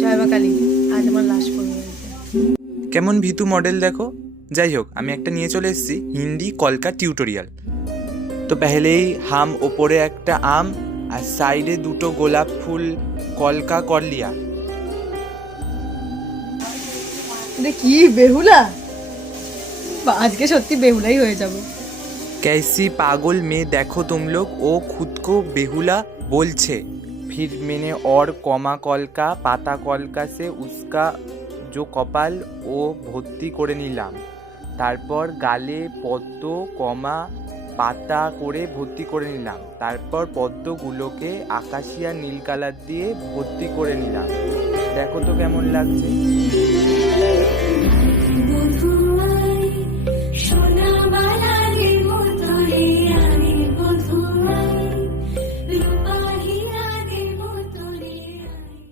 জয় মা কালী, আজ আমার লাশ পড়ে গেছে। কেমন ভীতু মডেল দেখো। যাই হোক, আমি একটা নিয়ে চলে এসেছি হিন্দি কলকা টিউটোরিয়াল। তো পেহলেই হাম ওপরে একটা আম আর সাইডে দুটো গোলাপ ফুল কলকা কর লিয়া। এটা কি বেহুলা? আজকে সত্যি বেহুলাই হয়ে যাবো। कैसी पागल में देखो तुम लोग, ओ खुद को बेहुला बोलছে। फिर मैंने और कॉमा कलका पाता कलका से उसका जो कपाल ও ভর্তি করে নিলাম। তারপর গালে পদ্ম কমা পাতা করে ভর্তি করে নিলাম। তারপর পদ্মগুলোকে আকাশিয়া নীল কালার দিয়ে ভর্তি করে নিলাম। দেখো তো কেমন লাগছে।